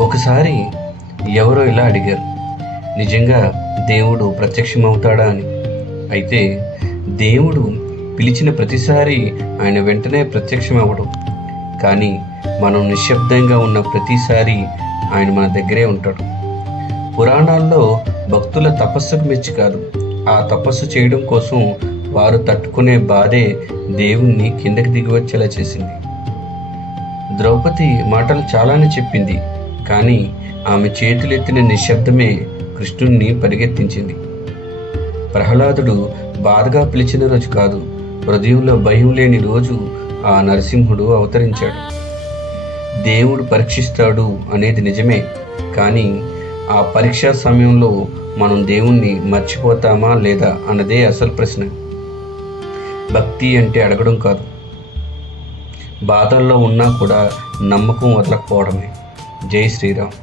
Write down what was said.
ఒకసారి ఎవరో ఇలా అడిగారు, నిజంగా దేవుడు ప్రత్యక్షమవుతాడా అని. అయితే దేవుడు పిలిచిన ప్రతిసారి ఆయన వెంటనే ప్రత్యక్షమవ్వడం, కానీ మనం నిశ్శబ్దంగా ఉన్న ప్రతిసారి ఆయన మన దగ్గరే ఉంటాడు. పురాణాల్లో భక్తుల తపస్సుకు మెచ్చి కాదు, ఆ తపస్సు చేయడం కోసం వారు తట్టుకునే బాధే దేవుణ్ణి కిందకి దిగివచ్చేలా చేసింది. ద్రౌపది మాటలు చాలానే చెప్పింది, కానీ ఆమె చేతులెత్తిన నిశ్శబ్దమే కృష్ణుణ్ణి పరిగెత్తించింది. ప్రహ్లాదుడు బాధగా పిలిచిన రోజు కాదు, హృదయంలో భయం లేని రోజు ఆ నరసింహుడు అవతరించాడు. దేవుడు పరీక్షిస్తాడు అనేది నిజమే, కానీ ఆ పరీక్షా సమయంలో మనం దేవుణ్ణి మర్చిపోతామా లేదా అన్నదే అసలు ప్రశ్న. భక్తి అంటే అడగడం కాదు, బాధల్లో ఉన్నా కూడా నమ్మకం వదలకపోవడమే. జై శ్రీరామ్.